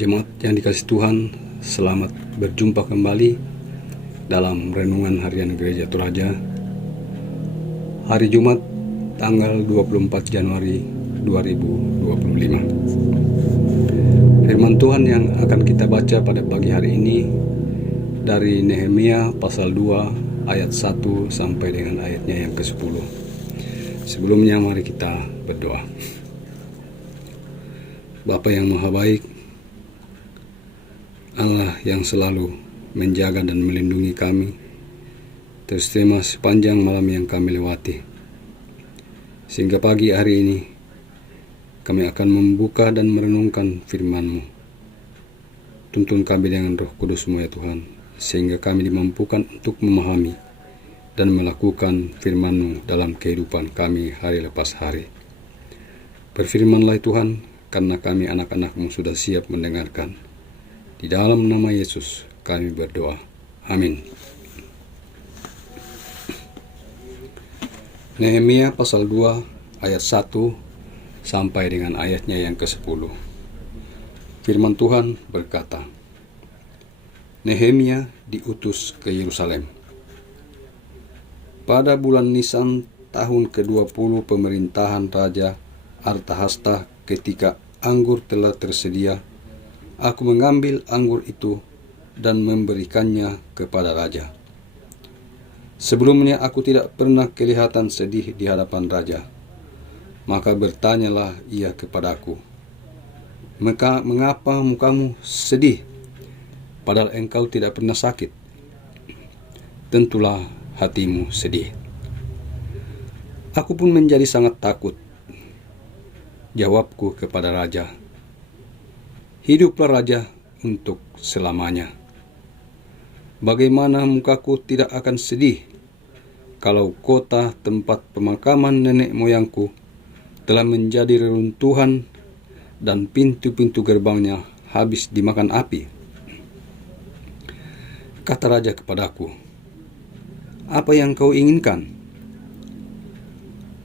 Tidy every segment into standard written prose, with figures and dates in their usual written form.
Jemaat yang dikasihi Tuhan, selamat berjumpa kembali dalam Renungan Harian Gereja Toraja hari Jumat tanggal 24 Januari 2025. Firman Tuhan yang akan kita baca pada pagi hari ini dari Nehemia pasal 2 ayat 1 sampai dengan ayatnya yang ke-10. Sebelumnya mari kita berdoa. Bapa yang Maha Baik, Allah yang selalu menjaga dan melindungi kami, terus terima sepanjang malam yang kami lewati. Sehingga pagi hari ini kami akan membuka dan merenungkan firman-Mu. Tuntun kami dengan Roh Kudus-Mu ya Tuhan, sehingga kami dimampukan untuk memahami dan melakukan firman-Mu dalam kehidupan kami hari lepas hari. Berfirmanlah Tuhan, karena kami anak-anak-Mu sudah siap mendengarkan. Di dalam nama Yesus kami berdoa. Amin. Nehemia pasal 2 ayat 1 sampai dengan ayatnya yang ke-10. Firman Tuhan berkata, Nehemia diutus ke Yerusalem. Pada bulan Nisan tahun ke-20 pemerintahan Raja Artahasta, ketika anggur telah tersedia, aku mengambil anggur itu dan memberikannya kepada raja. Sebelumnya aku tidak pernah kelihatan sedih di hadapan raja. Maka bertanyalah ia kepadaku, mengapa mukamu sedih, padahal engkau tidak pernah sakit? Tentulah hatimu sedih. Aku pun menjadi sangat takut. Jawabku kepada raja, hiduplah raja untuk selamanya. Bagaimana mukaku tidak akan sedih kalau kota tempat pemakaman nenek moyangku telah menjadi reruntuhan dan pintu-pintu gerbangnya habis dimakan api? Kata raja kepadaku, apa yang kau inginkan?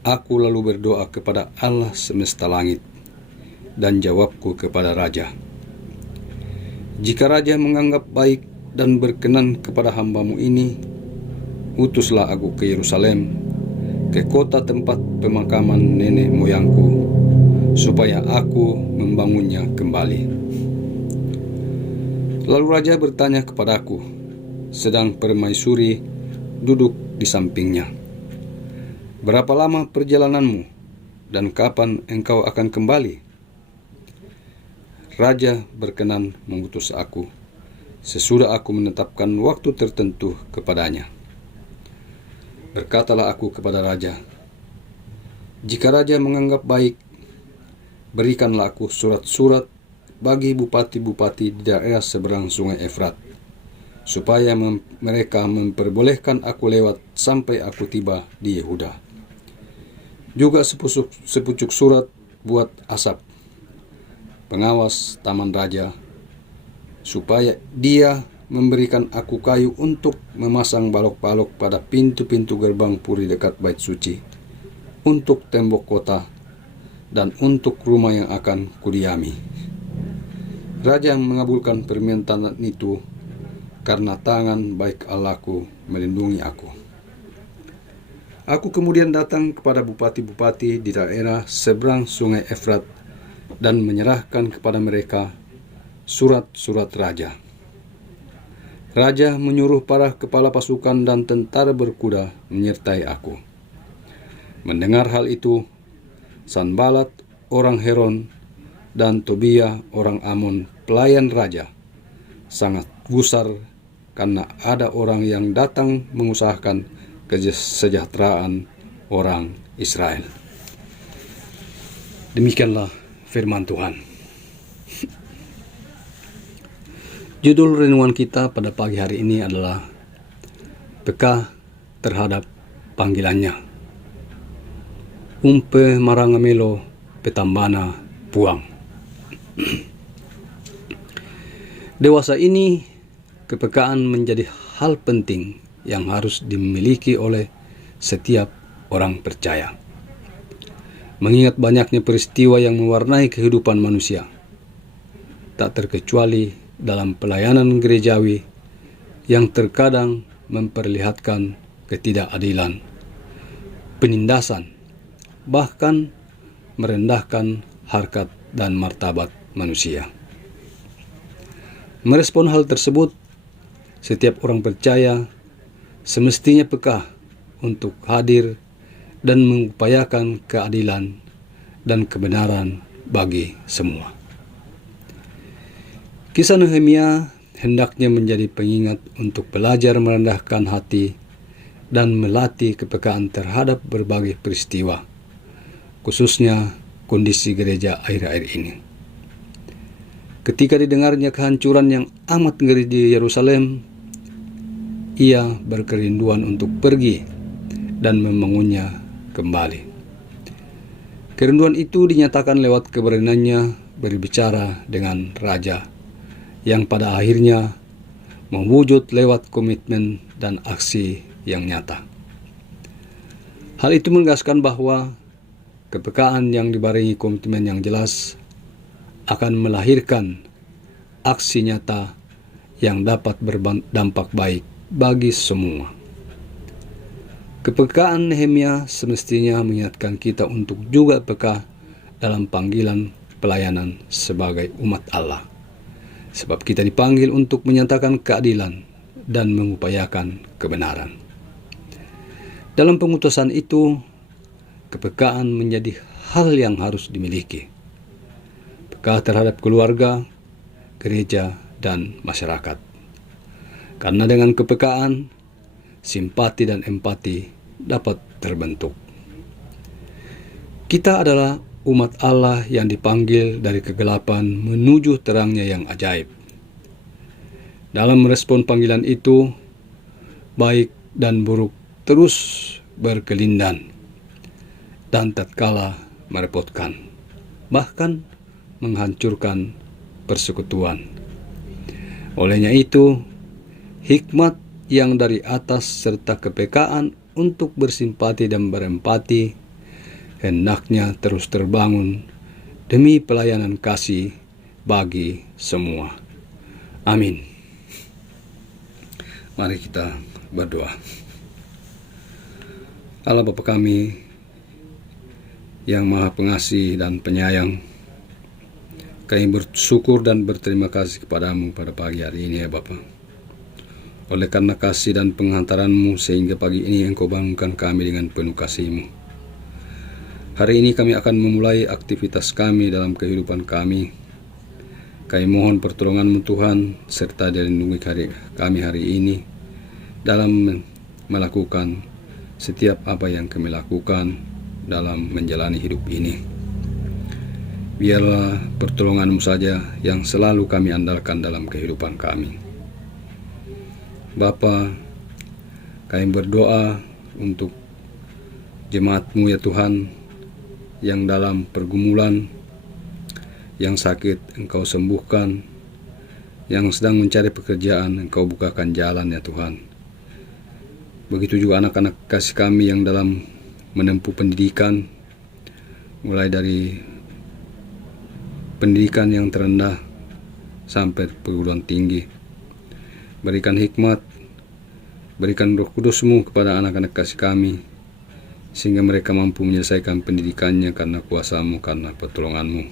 Aku lalu berdoa kepada Allah semesta langit, dan jawabku kepada raja, jika raja menganggap baik dan berkenan kepada hamba-Mu ini, utuslah aku ke Yerusalem, ke kota tempat pemakaman nenek moyangku, supaya aku membangunnya kembali. Lalu raja bertanya kepadaku, sedang permaisuri duduk di sampingnya, berapa lama perjalananmu dan kapan engkau akan kembali? Raja berkenan mengutus aku sesudah aku menetapkan waktu tertentu kepadanya. Berkatalah aku kepada raja, jika raja menganggap baik, berikanlah aku surat-surat bagi bupati-bupati di daerah seberang sungai Efrat, supaya mereka memperbolehkan aku lewat sampai aku tiba di Yehuda. Juga sepucuk surat buat Asap, pengawas taman raja, supaya dia memberikan aku kayu untuk memasang balok-balok pada pintu-pintu gerbang puri dekat bait suci, untuk tembok kota, dan untuk rumah yang akan kudiami. Raja mengabulkan permintaan itu karena tangan baik Allahku melindungi aku. Aku kemudian datang kepada bupati-bupati di daerah seberang sungai Efrat dan menyerahkan kepada mereka surat-surat raja. Raja menyuruh para kepala pasukan dan tentara berkuda menyertai aku. Mendengar hal itu, Sanbalat orang Heron dan Tobia orang Amon pelayan raja sangat gusar karena ada orang yang datang mengusahakan kesejahteraan orang Israel. Demikianlah firman Tuhan. Judul renungan kita pada pagi hari ini adalah peka terhadap panggilannya. Umpe marangamelo petambana puang. Dewasa ini, kepekaan menjadi hal penting yang harus dimiliki oleh setiap orang percaya. Mengingat banyaknya peristiwa yang mewarnai kehidupan manusia, tak terkecuali dalam pelayanan gerejawi yang terkadang memperlihatkan ketidakadilan, penindasan, bahkan merendahkan harkat dan martabat manusia. Merespon hal tersebut, setiap orang percaya semestinya peka untuk hadir dan mengupayakan keadilan dan kebenaran bagi semua. Kisah Nehemia hendaknya menjadi pengingat untuk belajar merendahkan hati dan melatih kepekaan terhadap berbagai peristiwa, khususnya kondisi gereja akhir-akhir ini. Ketika didengarnya kehancuran yang amat ngeri di Yerusalem, ia berkerinduan untuk pergi dan membangunnya kembali. Kerinduan itu dinyatakan lewat keberaniannya berbicara dengan raja, yang pada akhirnya mewujud lewat komitmen dan aksi yang nyata. Hal itu menegaskan bahwa kepekaan yang dibarengi komitmen yang jelas akan melahirkan aksi nyata yang dapat berdampak baik bagi semua. Kepekaan Nehemia semestinya mengingatkan kita untuk juga peka dalam panggilan pelayanan sebagai umat Allah. Sebab kita dipanggil untuk menyatakan keadilan dan mengupayakan kebenaran. Dalam pengutusan itu, kepekaan menjadi hal yang harus dimiliki. Peka terhadap keluarga, gereja, dan masyarakat. Karena dengan kepekaan, simpati dan empati dapat terbentuk. Kita adalah umat Allah yang dipanggil dari kegelapan menuju terangnya yang ajaib. Dalam merespon panggilan itu, baik dan buruk terus berkelindan dan tatkala merepotkan, bahkan menghancurkan persekutuan. Olehnya itu, hikmat yang dari atas serta kepekaan untuk bersimpati dan berempati hendaknya terus terbangun demi pelayanan kasih bagi semua. Amin. Mari kita berdoa. Allah Bapa kami yang Maha Pengasih dan Penyayang, kami bersyukur dan berterima kasih kepadamu pada pagi hari ini ya Bapa. Oleh karena kasih dan penghantaran-Mu sehingga pagi ini Engkau bangunkan kami dengan penuh kasih-Mu. Hari ini kami akan memulai aktivitas kami dalam kehidupan kami. Kami mohon pertolongan-Mu Tuhan, serta dilindungi kami hari ini dalam melakukan setiap apa yang kami lakukan dalam menjalani hidup ini. Biarlah pertolongan-Mu saja yang selalu kami andalkan dalam kehidupan kami. Bapa, kami berdoa untuk jemaat-Mu ya Tuhan, yang dalam pergumulan, yang sakit Engkau sembuhkan, yang sedang mencari pekerjaan Engkau bukakan jalan ya Tuhan. Begitu juga anak-anak kasih kami yang dalam menempuh pendidikan, mulai dari pendidikan yang terendah sampai perguruan tinggi. Berikan hikmat, berikan Roh Kudus-Mu kepada anak-anak kasih kami, sehingga mereka mampu menyelesaikan pendidikannya karena kuasa-Mu, karena pertolongan-Mu.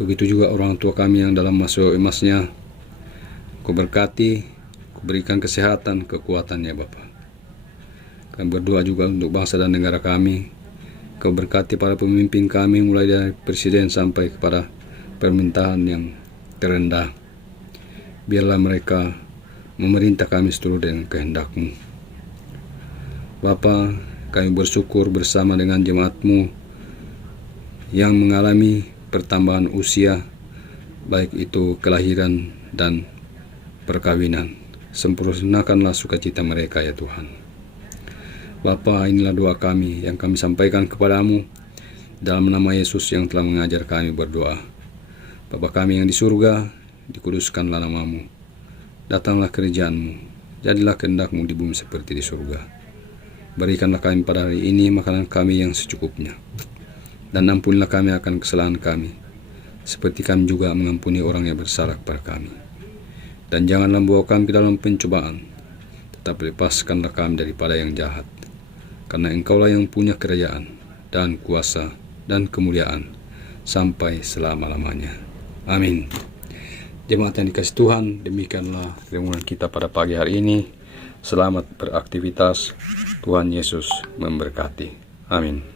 Begitu juga orang tua kami yang dalam masa emasnya, Kau berkati, Kau berikan kesehatan, kekuatan ya Bapa. Kami berdoa juga untuk bangsa dan negara kami. Kau berkati para pemimpin kami, mulai dari presiden sampai kepada pemerintahan yang terendah. Biarlah mereka memerintah kami seturut dengan kehendak-Mu. Bapa, kami bersyukur bersama dengan jemaat-Mu yang mengalami pertambahan usia, baik itu kelahiran dan perkawinan. Sempurnakanlah sukacita mereka ya Tuhan. Bapa, inilah doa kami yang kami sampaikan kepadamu dalam nama Yesus yang telah mengajar kami berdoa. Bapa kami yang di surga, dikuduskanlah nama-Mu. Datanglah kerajaan-Mu, jadilah kehendak-Mu di bumi seperti di surga. Berikanlah kami pada hari ini makanan kami yang secukupnya. Dan ampunilah kami akan kesalahan kami, seperti kami juga mengampuni orang yang bersalah kepada kami. Dan janganlah membawa kami ke dalam pencobaan, tetapi lepaskanlah kami daripada yang jahat. Karena Engkaulah yang punya kerajaan, dan kuasa, dan kemuliaan, sampai selama-lamanya. Amin. Jemaat yang dikasih Tuhan, demikianlah renungan kita pada pagi hari ini. Selamat beraktivitas. Tuhan Yesus memberkati. Amin.